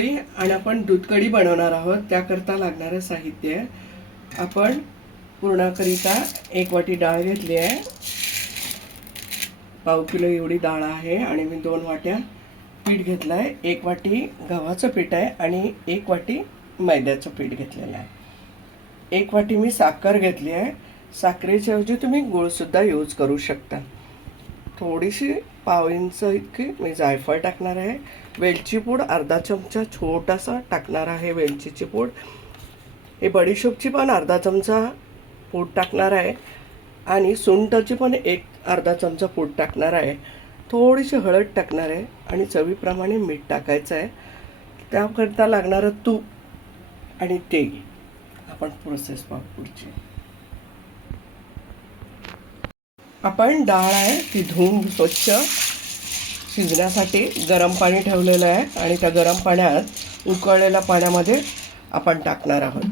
पुरणपोळी आणि आपण दूध कढी बनवणार आहोत. त्याकरता लागणारं साहित्य आपण पुरणाकरिता 1 वाटी डाळ घेतली आहे. पाव किलो एवढी डाळ आहे आणि मी 2 वाट्या पीठ घेतलं आहे. 1 वाटी गव्हाचं पीठ आहे आणि 1 वाटी मैद्याचं पीठ घेतलेलं आहे. 1 वाटी मी साखर घेतली आहे. साखरेच्या ऐवजी तुम्ही गूळसुद्धा यूज करू शकता. थोडीशी पाव इंच इतकी मी जायफळ टाकणार आहे. वेलची पूड अर्धा चमचा छोटासा टाकणार आहे वेलचीची पूड. हे बडीशोपची पण अर्धा चमचा पूड टाकणार आहे आणि सुंठची पण अर्धा चमचा पूड टाकणार आहे. थोडीशी हळद टाकणार आहे आणि चवीप्रमाणे मीठ टाकायचं आहे. त्याकरता लागणारं तूप आणि तेल आपण प्रोसेस पाहू पुढची. आपण डाळ आहे ती धुवून स्वच्छ शिजण्यासाठी गरम पाणी ठेवलेलं आहे आणि त्या गरम पाण्यात उकळलेल्या पाण्यामध्ये आपण टाकणार आहोत.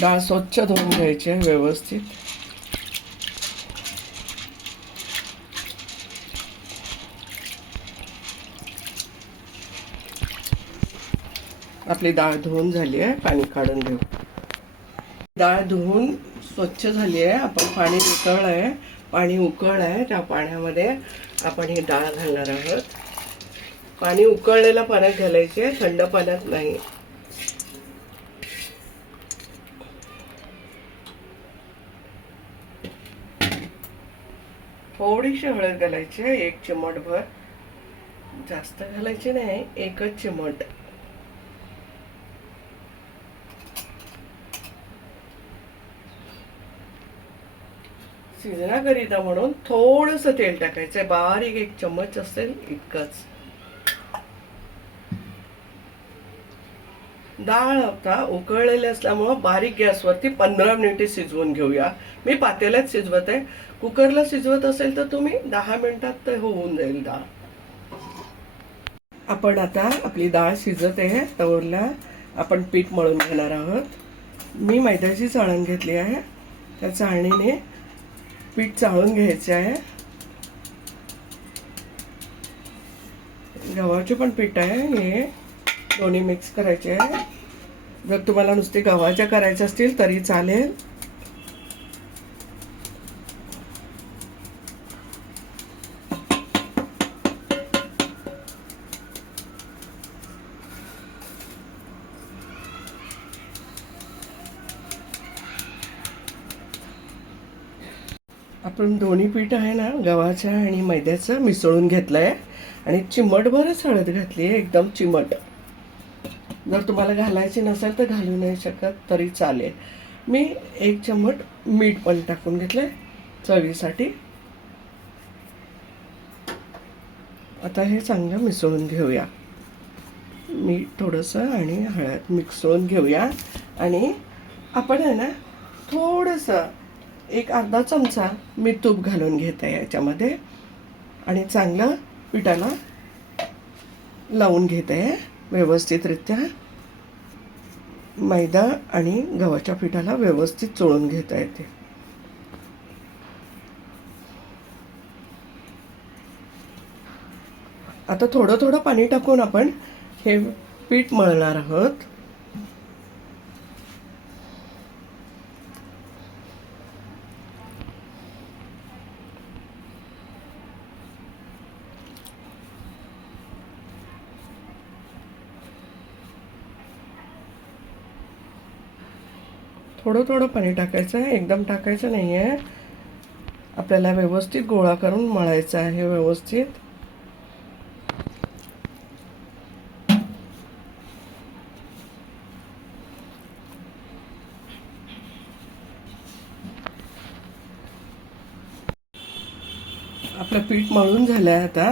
डाळ स्वच्छ धुवून घ्यायची आहे व्यवस्थित. आपली डाळ धुवून झाली आहे. पाणी काढून घेऊ. डाळ धुवून स्वच्छ झाली आहे. आपण पाणी उकळलं आहे. पाणी उकळलं आहे. त्या पाण्यामध्ये आपण ही डाळ घालणार आहोत. पाणी उकळलेल्या पाण्यात घालायचे, थंड पाण्यात नाही. थोडीशी हळद घालायची, 1 चिमटभर, जास्त घालायची नाही, 1च चिमट. शिजण्याकरिता म्हणून थोडंसं तेल टाकायचंय, बारीक 1 चम्मच असेल इतकंच. डाळ आता उकळलेली असल्यामुळं बारीक गॅसवरती 15 मिनिटे शिजवून घेऊया. मी पातेल्यात शिजवत आहे. कुकरला शिजवत असेल तर तुम्ही 10 मिनिटात ते होऊन जाईल डाळ. आपण आता आपली डाळ शिजत आहे तोवरला आपण पीठ मळून घेणार आहोत. मी मैद्याची चाळण घेतली आहे. त्या चाळणीने पीठ चाळून घ्यायचे आहे. गव्हाचे पण पीठ आहे, हे दोन्ही मिक्स करायचे आहे. जर तुम्हाला नुसते गव्हाच्या करायचे असतील तरी चालेल. आपण दोन्ही पीठ आहे ना गव्हाच्या आणि मैद्याचं मिसळून घेतलंय आणि चिमटभरच हळद घातली आहे, एकदम चिमट. जर तुम्हाला घालायची नसेल तर घालू नाही शकत तरी चालेल. मी 1 चमट मीठ पण टाकून घेतलंय चवीसाठी. आता हे चांगलं मिसळून घेऊया. मीठ थोडंसं आणि हळद मिसळून घेऊया आणि आपण आहे ना थोडंसं 1 अर्धा चमचा मी तूप घालून घेते याच्यामध्ये आणि चांगलं पिठाला लावून घेते व्यवस्थितरित्या. मैदा आणि गव्हाच्या पिठाला व्यवस्थित चोळून घेता येते. आता थोडं थोडं पाणी टाकून आपण हे पीठ मळणार आहोत. थोडं थोडं पाणी टाकायचं आहे, एकदम टाकायचं नाही आहे. आपल्याला व्यवस्थित गोळा करून मळायचं आहे व्यवस्थित. आपलं पीठ मळून झालं आहे आता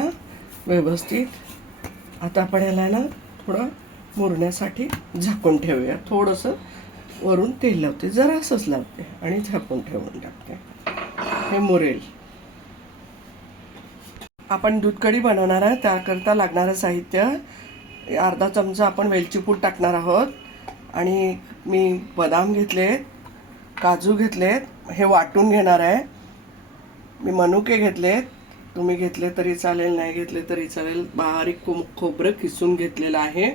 व्यवस्थित. आता आपण याला ना थोडं मुरण्यासाठी झाकून ठेवूया. थोडंसं वरून तेल लावते, जरासंच लावते आणि झाकून ठेवून टाकते. हे मुरेल. आपण दूध कढी बनवणार आहे. त्याकरता लागणारं साहित्य अर्धा चमचा आपण वेलची पूड टाकणार आहोत आणि मी बदाम घेतलेत, काजू घेतलेत, हे वाटून घेणार आहे. मी मनुके घेतलेत, तुम्ही घेतले तरी चालेल, नाही घेतले तरी चालेल. बारीक खोबरं किसून घेतलेलं आहे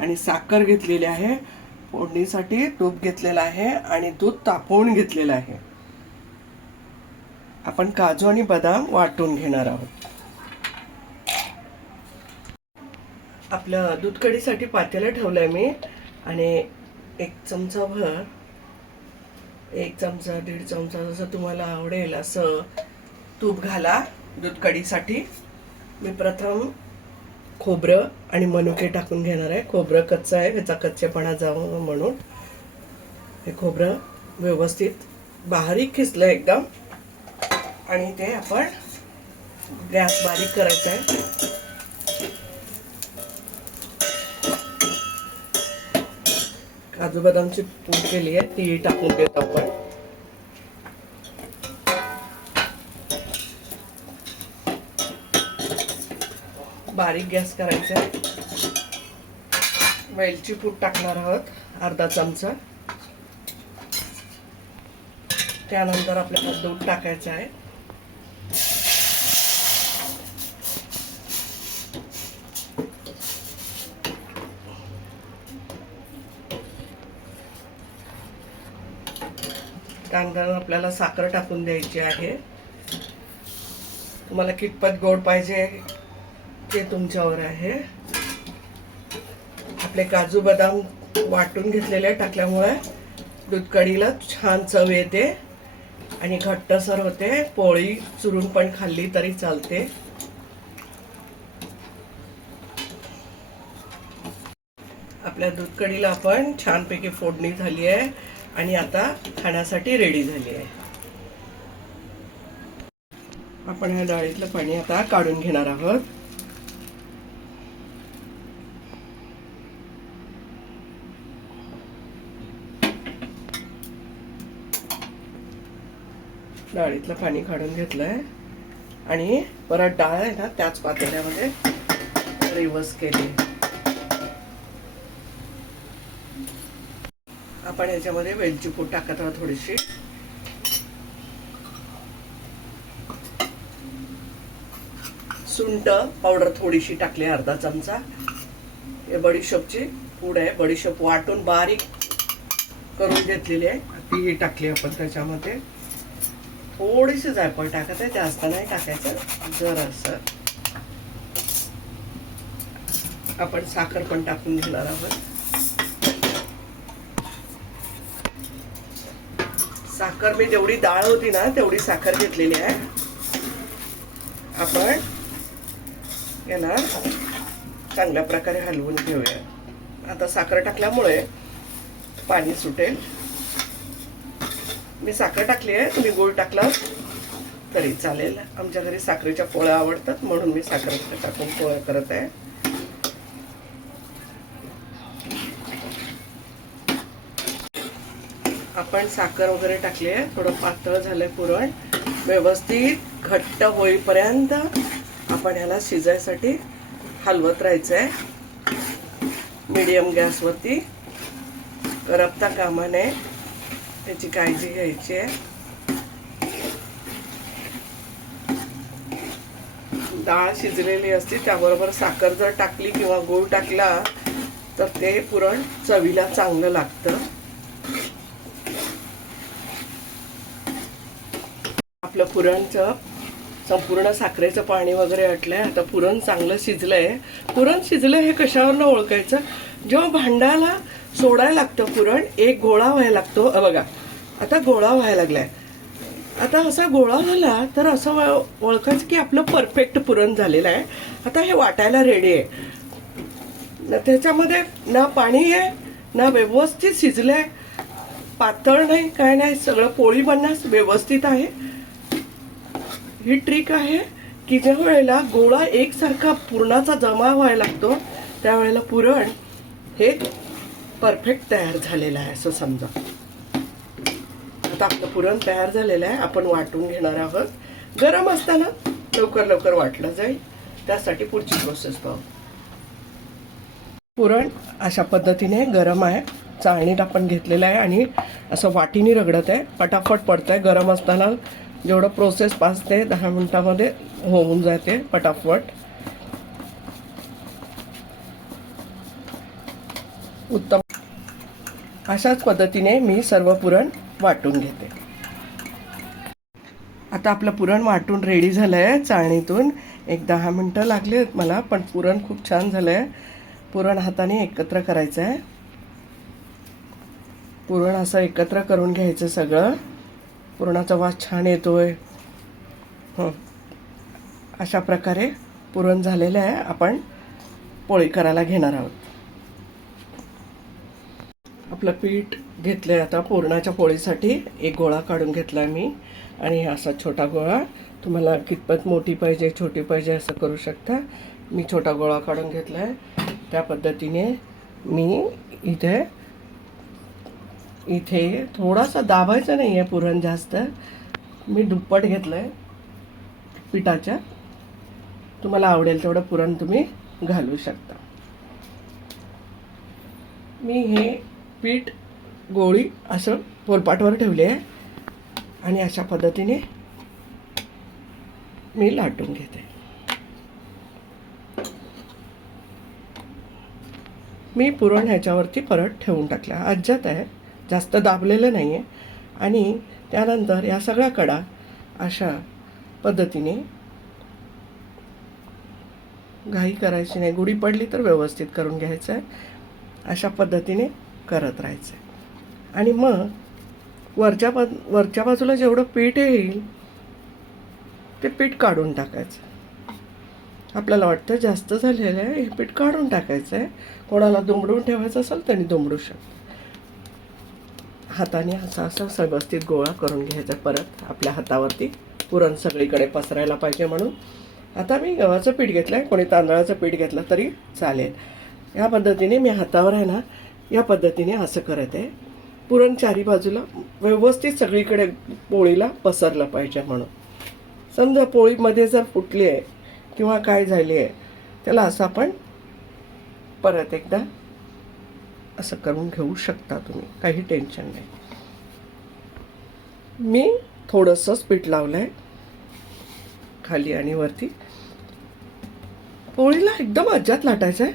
आणि साखर घेतलेली आहे. फोडणीसाठी तूप घेतलेलं आहे आणि दूध तापवून घेतलेलं आहे. आपण काजू आणि बदाम वाटून घेणार आहोत. आपलं दूध कढीसाठी पातेलं ठेवलंय मी आणि 1 चमचा भर, 1 चमचा 1.5 चमचा जसं तुम्हाला आवडेल असं तूप घाला दूध कढीसाठी. मी प्रथम खोबरं आणि मनुके टाकून घेणार आहे. खोबरं कच्चं आहे, त्याचा कच्चेपणा जावं म्हणून हे खोबरं व्यवस्थित बारीक खिसलं एकदम आणि ते आपण गॅस बारीक करायचा आहे. काजू बदामची पूड केली आहे ती टाकून देतो आपण. बारीक गॅस करायचा आहे. वेलची पूड टाकणार आहोत अर्धा चमचा. त्यानंतर आपल्याला दूध टाकायचं आहे. त्यानंतर आपल्याला साखर टाकून द्यायची आहे. तुम्हाला कितपत गोड पाहिजे ते तुमच्यावर आहे. आपले काजू बदाम वाटून घेतलेले टाकल्यामुळे दूध कढीला छान चव येते आणि घट्टसर होते. पोळी चुरून पण खाल्ली तरी चालते. आपल्या दूध कढीला आपण छानपैकी फोडणी झाली आहे आणि आता खाण्यासाठी रेडी झाली आहे. आपण ह्या डाळीतलं पाणी आता काढून घेणार आहोत. डाळीतलं पाणी काढून घेतलंय आणि परत डाळ आहे ना त्याच पातेल्यामध्ये रिव्हर्स केली. आपण याच्यामध्ये वेलची पूड टाकत आहोत थोडीशी. सुंठ पावडर थोडीशी टाकली अर्धा चमचा. हे बडीशोपची पूड आहे. बडीशोप वाटून बारीक करून घेतलेली आहे ती टाकली आपण त्याच्यामध्ये. थोडीशी जायफळ टाकत आहे, जास्त नाही टाकायचं, जरासं. आपण साखर पण टाकून घेणार आहोत. साखर मी जेवढी डाळ होती ना तेवढी साखर घेतलेली आहे. आपण याला चांगल्या प्रकारे हलवून घेऊया. आता साखर टाकल्यामुळे पाणी सुटेल. मी साखर टाकली आहे, तुम्ही गूळ टाकला तरी चालेल. आमच्या घरी साखरेच्या पोळ्या आवडतात म्हणून मी साखर टाकून पोळ्या करत आहे. आपण साखर वगैरे टाकली आहे. थोडं पातळ झालंय पुरण. व्यवस्थित घट्ट होईपर्यंत आपण ह्याला शिजायसाठी हलवत राहायचंय मीडियम गॅसवरती. करपता कामा नये, त्याची काळजी घ्यायची आहे. डाळ शिजलेली असते त्याबरोबर साखर जर टाकली किंवा गूळ टाकला तर ते पुरण चवीला चांगलं लागतं. आपलं पुरणचं संपूर्ण साखरेचं पाणी वगैरे आटलंय. आता पुरण चांगलं शिजलंय. पुरण शिजलंय हे कशावरनं ओळखायचं? जेव्हा भांड्याला सोडायला लागतं पुरण, एक गोळा व्हायला लागतो. बघा आता गोळा व्हायला लागलाय. आता असा गोळा झाला तर असं ओळखायचं की आपलं परफेक्ट पुरण झालेलं आहे. आता हे वाटायला रेडी आहे. त्याच्यामध्ये ना पाणी आहे ना व्यवस्थित शिजलंय, पातळ नाही काय नाही, सगळं पोळी बनण्यास व्यवस्थित आहे. ही ट्रिक आहे की ज्या वेळेला गोळा एकसारखा पुरणाचा जमा व्हायला लागतो त्यावेळेला पुरण हे परफेक्ट तयार झालेलं आहे असं समजा. आता आपलं पुरण तयार झालेलं आहे. आपण वाटून घेणार आहोत. गरम असताना लवकर लवकर वाटलं जाईल, त्यासाठी पुढची प्रोसेस पाहू. पुरण अशा पद्धतीने गरम आहे. चाळणीत आपण घेतलेलं आहे आणि असं वाटीने रगडत आहे. पटापट पडतंय. गरम असताना जेवढं प्रोसेस 5 ते 10 मिनिटामध्ये होऊन जाते पटापट. उत्तम. अशाच पद्धतीने मी सर्व पुरण वाटून घेते. आता आपलं पुरण वाटून रेडी झालं आहे चाळणीतून. एक 10 मिनटं लागलेत मला, पण पुरण खूप छान झालं आहे. पुरण हाताने एकत्र करायचं आहे. पुरण असं एकत्र करून घ्यायचं सगळं. पुरणाचा वास छान येतोय. अशा प्रकारे पुरण झालेलं आहे. आपण पोळी करायला घेणार आहोत. आपलं पीठ घेतलं आहे आता पुरणाच्या पोळीसाठी. एक गोळा काढून घेतला मी आणि असा छोटा गोळा. तुम्हाला कितपत मोठी पाहिजे छोटी पाहिजे असं करू शकता. मी छोटा गोळा काढून घेतला आहे. त्या पद्धतीने मी इथे थोडासा दाबायचं नाही आहे पुरण जास्त. मी दुप्पट घेतलं आहे पिठाच्या. तुम्हाला आवडेल तेवढं पुरण तुम्ही घालू शकता. मी हे पीठ गोळी असं पोलपाटवर ठेवले आहे आणि अशा पद्धतीने मी लाटून घेते. मी पुरण ह्याच्यावरती परत ठेवून टाकलं. अज्जात आहे, जास्त दाबलेलं नाही आहे. आणि त्यानंतर या सगळ्या कडा अशा पद्धतीने घाई करायची नाही. गुढी पडली तर व्यवस्थित करून घ्यायचं आहे. अशा पद्धतीने करत राहायचं आहे. आणि मग वरच्या बाजूला जेवढं पीठ येईल ते पीठ काढून टाकायचं. आपल्याला वाटतं जास्त झालेलं आहे, हे पीठ काढून टाकायचं आहे. कोणाला दुमडून ठेवायचं असेल त्यांनी दुमडू शकतो. हाताने असं व्यवस्थित गोळा करून घ्यायचा परत आपल्या हातावरती. पुरण सगळीकडे पसरायला पाहिजे म्हणून. आता मी गव्हाचं पीठ घेतलं आहे, कोणी तांदळाचं पीठ घेतलं तरी चालेल. या पद्धतीने मी हातावर आहे ना, या पद्धतीने असं करत आहे. पुरण चारी बाजूला व्यवस्थित सगळीकडे पोळीला पसरलं पाहिजे म्हणून. समजा पोळीमध्ये जर फुटली आहे किंवा काय झाली आहे त्याला असं आपण परत एकदा असं करून घेऊ शकता तुम्ही. काही टेन्शन नाही. मी थोडंसंच पीठ लावलं आहे खाली आणि वरती. पोळीला एकदम अज्जात लाटायचं आहे.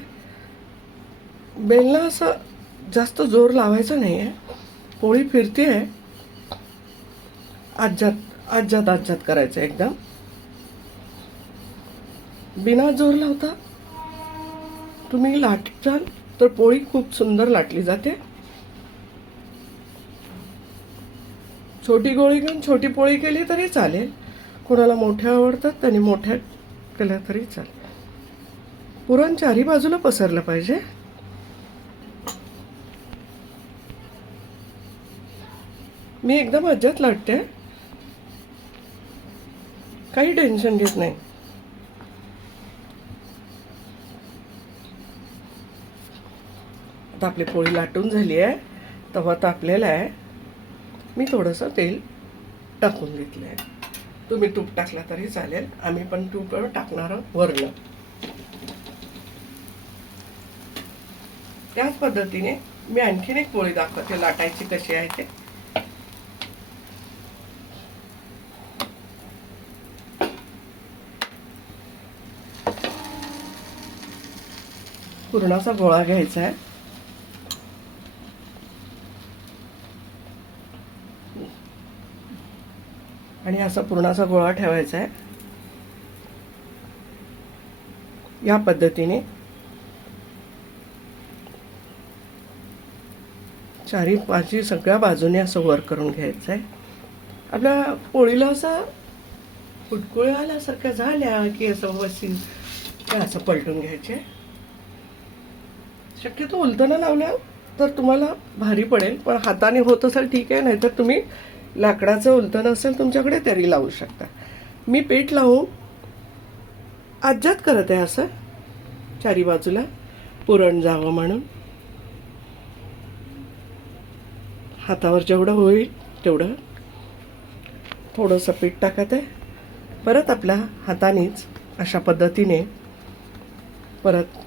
बेलला असं जास्त जोर लावायचं नाही आहे. पोळी फिरते आहे, अज्जात करायचं एकदम. बिना जोर लावता तुम्ही लाटाल तर पोळी खूप सुंदर लाटली जाते. छोटी गोळी घेऊन छोटी पोळी केली तरी चालेल. कोणाला मोठ्या आवडतात त्यांनी मोठ्या केल्या तरी चालेल. पुरण चारी बाजूला पसरलं पाहिजे. मी एकदम अज्जात लाटते, काही टेन्शन घेत नाही. आता आपली पोळी लाटून झाली आहे. तवा तापलेला आहे. मी थोडंसं तेल टाकून घेतलं आहे. तुम्ही तूप टाकला तरी चालेल. आम्ही पण तूप टाकणार वरनं. त्याच पद्धतीने मी आणखीन एक पोळी दाखवते लाटायची कशी आहे ते. पुरणाचा गोळा घ्यायचा आहे. आणि असा पुरणाचा गोळा ठेवायचा आहे. या पद्धतीने चारी पाची सगळ्या बाजूने असं वर करून घ्यायचं आहे. आपल्या पोळीला असं फुटकुळ्या आल्यासारख्या झाल्या की असं वसील असं पलटून घ्यायचे. शक्यतो उलटणं लावल्या तर तुम्हाला भारी पडेल, पण हाताने होत असेल ठीक आहे, नाहीतर तुम्ही लाकडाचं उलटणं असेल तुमच्याकडे तरी लावू शकता. मी पीठ लावून अज्जात करत आहे असं चारी बाजूला पुरण जावं म्हणून. हातावर जेवढं होईल तेवढं थोडंसं पीठ टाकत आहे. परत आपल्या हातानेच अशा पद्धतीने परत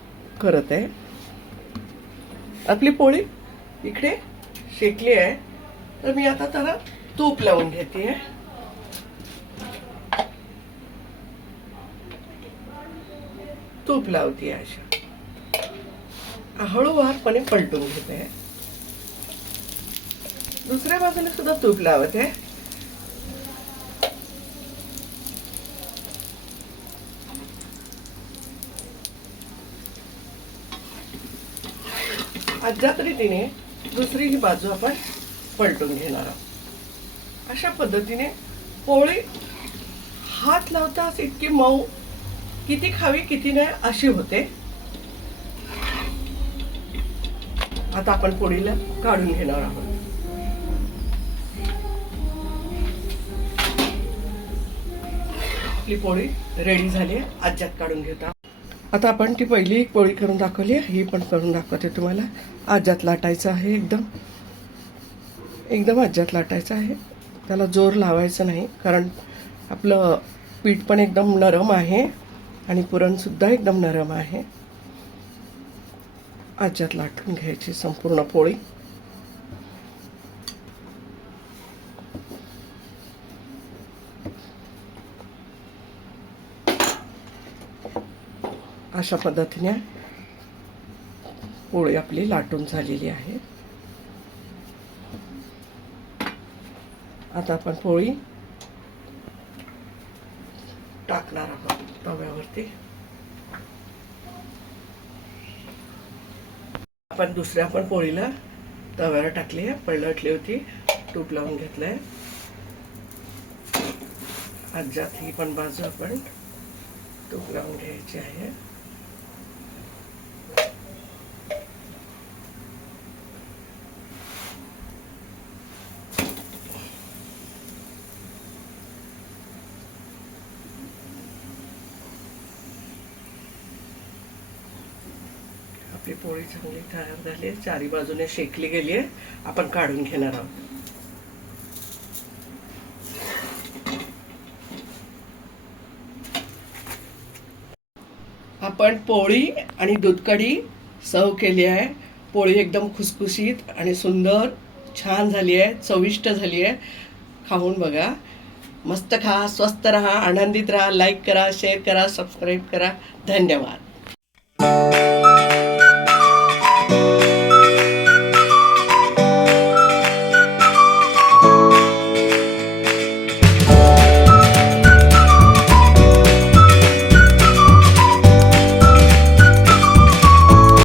करत आहे. आपली पोळी इकडे शेकली आहे तर मी आता त्याला तूप लावून घेते. तूप लावते अशा हळूवारपणे पलटून घेते. दुसऱ्या बाजूने सुद्धा तूप लावते. अशा रीतीने दुसरी ही बाजू आपण पलटून घेणार आहोत. अशा पद्धतीने पोळी हात लावताच इतकी मऊ, किती खावी किती नाही अशी होते. आता आपण पोळीला काढून घेणार आहोत. आपली पोळी रेडी झाली आहे. आज्यात काढून घेता. आता आपण ती पहिली एक पोळी करून दाखवली, ही पण करून दाखवते तुम्हाला. आज्यात लाटायचं आहे. एकदम आज्यात लाटायचं आहे. त्याला जोर लावायचं नाही, कारण आपलं पीठ पण एकदम नरम आहे आणि पुरण सुद्धा एकदम नरम आहे. आज्यात लाटून घ्यायची संपूर्ण पोळी. अशा पद्धतीने पोळी आपली लाटून झालेली आहे. आता आपण पोळी टाकणार आहोत तव्यावरती. आपण दुसऱ्या पण पोळीला तव्यावर टाकली आहे. पलटली होती, तूप लावून घेतलंय. आज्यात ही पण बाजू आपण तूप लावून घ्यायची आहे. आपली पोळी चांगली तयार झाली आहे. चारी बाजूने शेकली गेली आहे. आपण काढून घेणार आहोत. आपण पोळी आणि दूध कढी सर्व केली आहे. पोळी एकदम खुसखुशीत आणि सुंदर छान झाली आहे, चविष्ट झाली आहे. खाऊन बघा. मस्त खा, स्वस्त रहा, आनंदित रहा. लाईक करा, शेअर करा, सबस्क्राईब करा. धन्यवाद.